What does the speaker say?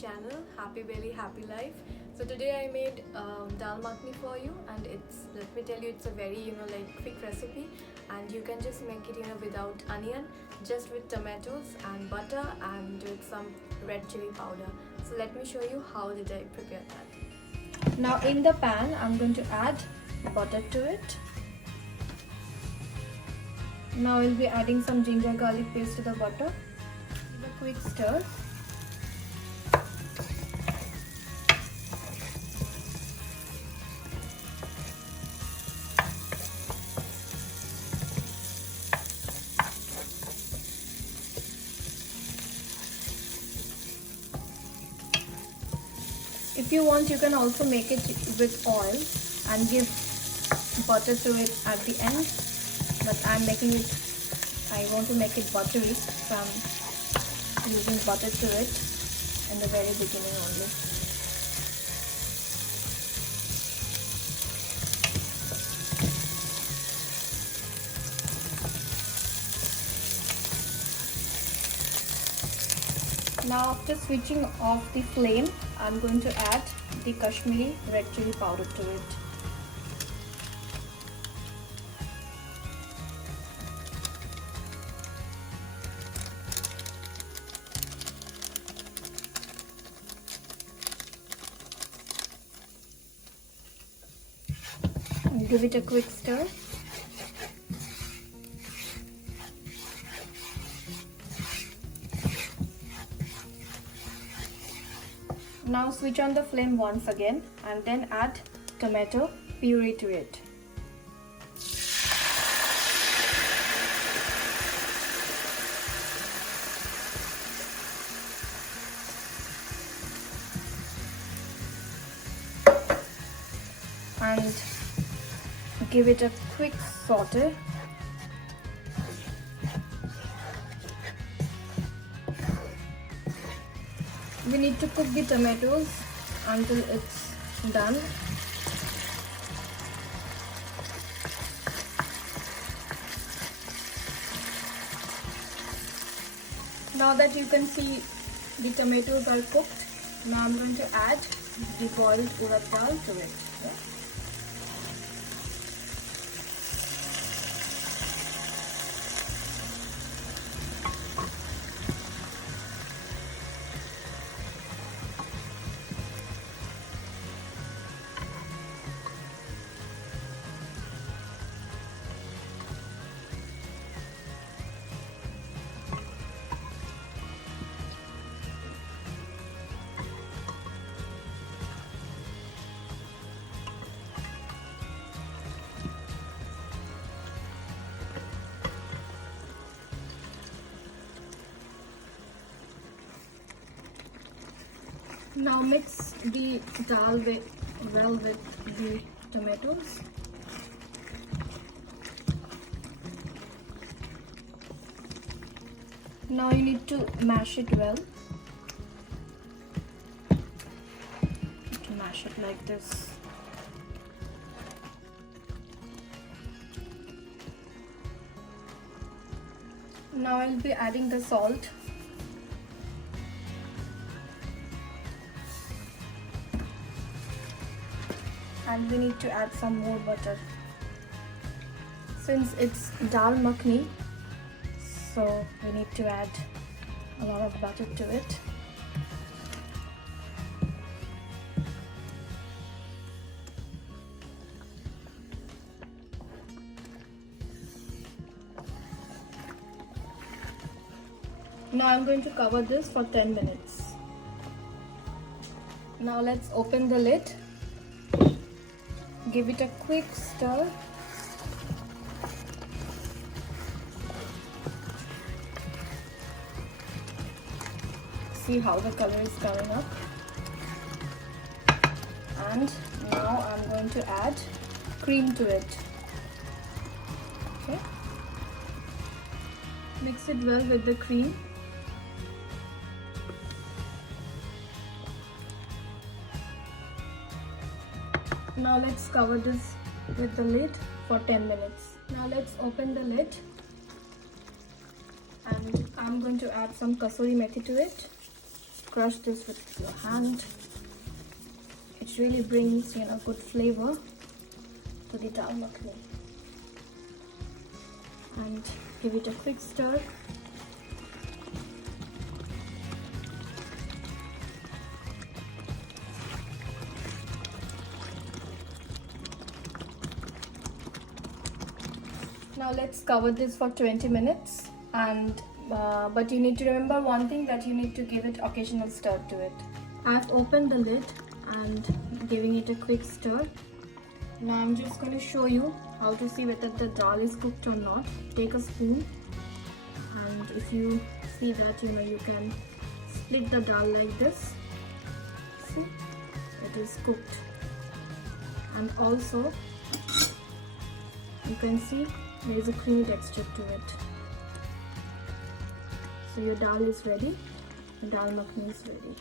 channel Happy Belly Happy Life. So today I made Dal Makhni for you, and let me tell you, it's a very quick recipe, and you can just make it without onion, just with tomatoes and butter and with some red chili powder. So let me show you how did I prepare that. Now in the pan I'm going to add butter to it. Now I'll be adding some ginger garlic paste to the butter. Give a quick stir. If you want, you can also make it with oil and give butter to it at the end, but I want to make it buttery, so I'm using butter to it in the very beginning only. Now after switching off the flame, I'm going to add the Kashmiri red chili powder to it. And give it a quick stir. Now switch on the flame once again and then add tomato puree to it. And give it a quick saute. We need to cook the tomatoes until it's done. Now that you can see the tomatoes are cooked, now I'm going to add the boiled urad dal to it. Yeah? Now mix the dal well with the tomatoes. Now you need to mash it well. To mash it like this. Now I'll be adding the salt. And we need to add some more butter. Since it's Dal Makhni, so we need to add a lot of butter to it. Now I'm going to cover this for 10 minutes. Now let's open the lid. Give it a quick stir. See how the color is coming up. And now I'm going to add cream to it. Okay. Mix it well with the cream. Now let's cover this with the lid for 10 minutes. Now let's open the lid, and I'm going to add some kasuri methi to it. crush this with your hand. It really brings, you know, good flavor to the dal makhni. And give it a quick stir. Now let's cover this for 20 minutes, and but you need to remember one thing, that you need to give it occasional stir to it. I've opened the lid and giving it a quick stir. Now I'm just going to show you how to see whether the dal is cooked or not. Take a spoon, and if you see that, you know, you can split the dal like this. See, it is cooked. And also you can see there is a creamy texture to it. So your dal is ready, the dal makhni is ready.